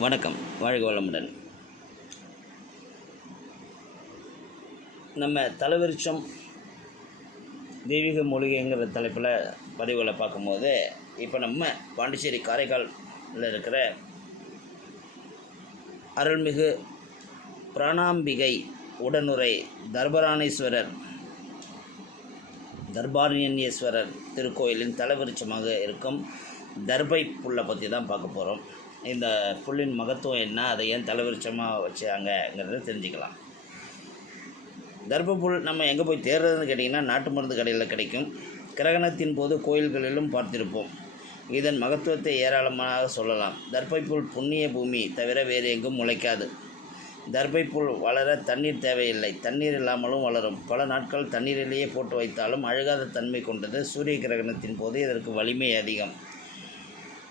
வணக்கம். வாழ்க வளமுடன். நம்ம தலைவிருச்சம் தெய்வீக மூலிகைங்கிற தலைப்பில் பதிவுகளை பார்க்கும்போது இப்போ நம்ம பாண்டிச்சேரி காரைக்காலில் இருக்கிற அருள்மிகு பிராணாம்பிகை உடனுரை தர்பராணேஸ்வரர் தர்பாரண்யேஸ்வரர் திருக்கோயிலின் தலைவிருச்சமாக இருக்கும் தர்பை புல்லை பற்றி தான் பார்க்க போகிறோம் இந்த புல்லின் மகத்துவம் என்ன? அதை ஏன் தலைவிருச்சமாக வச்சாங்கங்கிறத தெரிஞ்சுக்கலாம். கர்ப்பப்புல் நம்ம எங்கே போய் தேடுறதுன்னு கேட்டிங்கன்னா நாட்டு மருந்து கடையில் கிடைக்கும். கிரகணத்தின் போது கோயில்களிலும் பார்த்திருப்போம். இதன் மகத்துவத்தை ஏராளமாக சொல்லலாம். தர்பை புண்ணிய பூமி தவிர வேறு எங்கும் முளைக்காது. தர்பை புல் வளர தண்ணீர் தேவையில்லை. தண்ணீர் இல்லாமலும் வளரும். பல நாட்கள் தண்ணீரிலேயே போட்டு வைத்தாலும் அழுகாத தன்மை கொண்டது சூரிய கிரகணத்தின் போது இதற்கு வலிமை அதிகம்.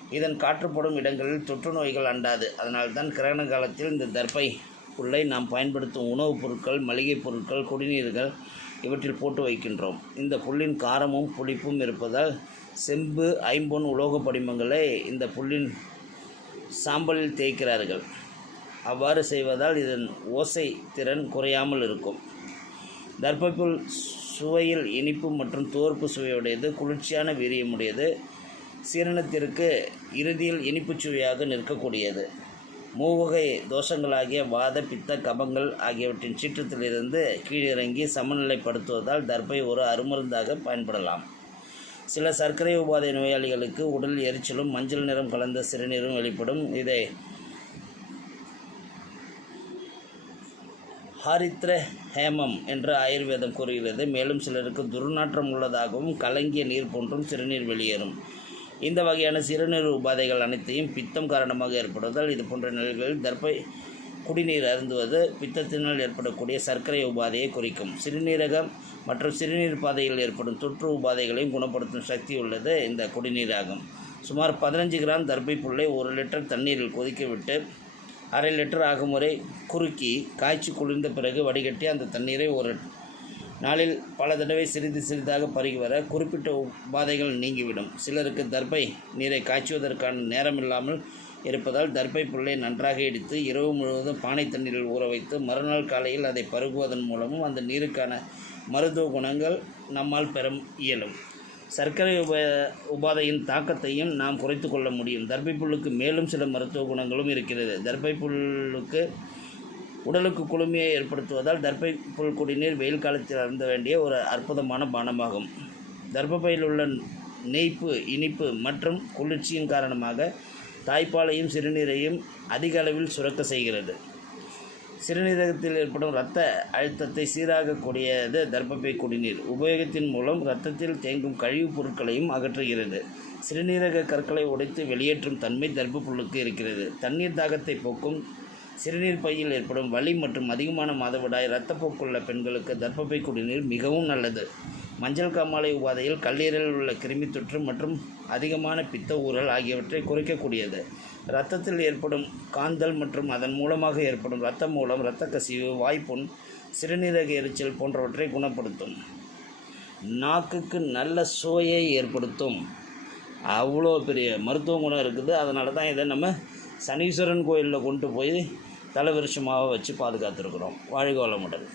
இதன் காற்றுப்படும் இடங்களில் தொற்று நோய்கள் அண்டாது. அதனால்தான் கிரகண காலத்தில் இந்த தர்பை உள்ளே நாம் பயன்படுத்தும் உணவுப் பொருட்கள் மளிகைப் பொருட்கள் குடிநீர்கள் இவற்றில் போட்டு வைக்கின்றோம். இந்த புல்லின் காரமும் புளிப்பும் இருப்பதால் செம்பு ஐம்பொன் உலோக படிமங்களை இந்த புல்லின் சாம்பலில் தேய்க்கிறார்கள். அவ்வாறு செய்வதால் இதன் ஓசை திறன் குறையாமல் இருக்கும். தர்பப்புல் சுவையில் இனிப்பு மற்றும் தோற்பு சுவையுடையது குளிர்ச்சியான வீரியமுடையது சீரணத்திற்கு இறுதியில் இனிப்புச் சுவையாக நிற்கக்கூடியது. மூவகை தோஷங்களாகிய வாத பித்த கபங்கள் ஆகியவற்றின் சீற்றத்திலிருந்து கீழிறங்கி சமநிலைப்படுத்துவதால் தர்பை ஒரு அருமருந்தாக பயன்படலாம். சில சர்க்கரை உபாதை நோயாளிகளுக்கு உடல் எரிச்சலும் மஞ்சள் நிறம் கலந்த சிறுநீரும் வெளிப்படும். இதை ஹாரித்ர ஹேமம் என்று ஆயுர்வேதம் கூறுகிறது. மேலும் சிலருக்கு துர்நாற்றம் உள்ளதாகவும் கலங்கிய நீர் போன்றும் சிறுநீர் வெளியேறும். இந்த வகையான சிறுநீர் உபாதைகள் அனைத்தையும் பித்தம் காரணமாக ஏற்படுவதால் இது போன்ற நிலைகளில் தர்ப்பை குடிநீர் அருந்துவது பித்தத்தினால் ஏற்படக்கூடிய சர்க்கரை உபாதையை குறிக்கும். சிறுநீரகம் மற்றும் சிறுநீர் பாதையில் ஏற்படும் தொற்று உபாதைகளையும் குணப்படுத்தும் சக்தி உள்ளது. இந்த குடிநீராகும். சுமார் பதினஞ்சு கிராம் தர்பை புல்லை ஒரு லிட்டர் தண்ணீரில் கொதிக்கவிட்டு அரை லிட்டர் ஆகும் முறை குறுக்கி காய்ச்சி குளிர்ந்த பிறகு வடிகட்டி அந்த தண்ணீரை ஒரு நாளில் பல தடவை சிறிது சிறிதாக பருகி வர குறிப்பிட்ட உபாதைகள் நீங்கிவிடும். சிலருக்கு தர்பை நீரை காய்ச்சுவதற்கான நேரமில்லாமல் இருப்பதால் தர்பை புல்லை நன்றாக இடித்து இரவு முழுவதும் பானை தண்ணீரில் ஊற வைத்து மறுநாள் காலையில் அதை பருகுவதன் மூலமும் அந்த நீருக்கான மருத்துவ குணங்கள் நம்மால் பெற இயலும். சர்க்கரை உப உபாதையின் தாக்கத்தையும் நாம் குறைத்து கொள்ள முடியும். தர்பை புல்லுக்கு மேலும் சில மருத்துவ குணங்களும் இருக்கிறது. தர்பை புல்லுக்கு உடலுக்கு குளுமையை ஏற்படுத்துவதால் தர்பை புல் குடிநீர் வெயில் காலத்தில் அருந்த வேண்டிய ஒரு அற்புதமான பானமாகும். தர்பப்பையில் உள்ள நெய்ப்பு இனிப்பு மற்றும் குளிர்ச்சியின் காரணமாக தாய்ப்பாலையும் சிறுநீரையும் அதிக அளவில் சுரக்க செய்கிறது. சிறுநீரகத்தில் ஏற்படும் இரத்த அழுத்தத்தை சீராகக்கூடியது தர்ப்பப்பை குடிநீர். உபயோகத்தின் மூலம் இரத்தத்தில் தேங்கும் கழிவுப் பொருட்களையும் அகற்றுகிறது. சிறுநீரக கற்களை உடைத்து வெளியேற்றும் தன்மை தர்ப்ப புல்லுக்கு இருக்கிறது. தண்ணீர் தாகத்தை போக்கும் சிறுநீர் பையில் ஏற்படும் வலி மற்றும் அதிகமான மாதவிடாய் இரத்தப்போக்குள்ள பெண்களுக்கு தர்ப்பப்பை குடிநீர் மிகவும் நல்லது. மஞ்சள் காமாலை உபாதையில் கல்லீரலில் உள்ள கிருமி தொற்று மற்றும் அதிகமான பித்த ஊறல் ஆகியவற்றை குறைக்கக்கூடியது. இரத்தத்தில் ஏற்படும் காந்தல் மற்றும் அதன் மூலமாக ஏற்படும் இரத்த மூலம் இரத்த கசிவு வாய்ப்புண் சிறுநீரக எரிச்சல் போன்றவற்றை குணப்படுத்தும். நாக்குக்கு நல்ல சுவையை ஏற்படுத்தும். அவ்வளோ பெரிய மருத்துவ குணம் இருக்குது. அதனால தான் இதை நம்ம சனீஸ்வரன் கோயிலில் கொண்டு போய் தலைவிருஷமாக வச்சு பாதுகாத்துருக்குறோம். வாழ்க வளமுடன்